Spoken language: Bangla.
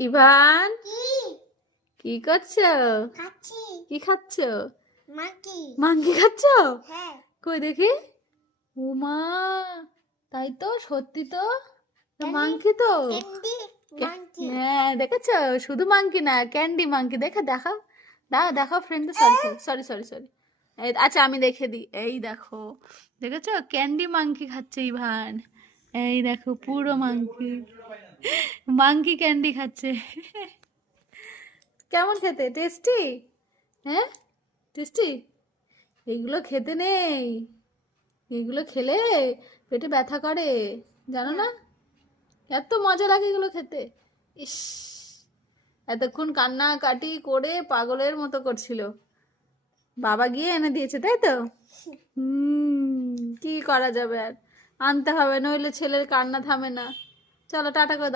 ইভান, কি কি করছো? খাচ্ছি? কি খাচ্ছো? মাকি। মাংকি খাচ্ছো? হ্যাঁ। কই দেখি। উমা, তাই তো, সত্যি তো, মাংকি তো। Candy monkey. হ্যাঁ, দেখেছো, শুধু মাংকি না, ক্যান্ডি মাংকি। দেখে দেখাও, দাও দেখাও friend. Sorry sorry sorry sorry. আচ্ছা আমি দেখে দিই। এই দেখো, দেখেছো, ক্যান্ডি মাংকি খাচ্ছে ইভান। এই দেখো, পুরো মাংকি, মাংকি ক্যান্ডি খাচ্ছে। কেমন খেতে? টেস্টি? হ্যাঁ, টেস্টি। এইগুলো খেতে নেই, এগুলো খেলে পেটে ব্যথা করে, জানো না? এত মজা লাগে এগুলো খেতে। ইস, এতক্ষণ কান্নাকাটি করে পাগলের মতো করছিল, বাবা গিয়ে এনে দিয়েছে, তাই তো? কি করা যাবে আর, আনতে হবে, নইলে ছেলের কান্না থামে না। চলো টাটা করে দাও।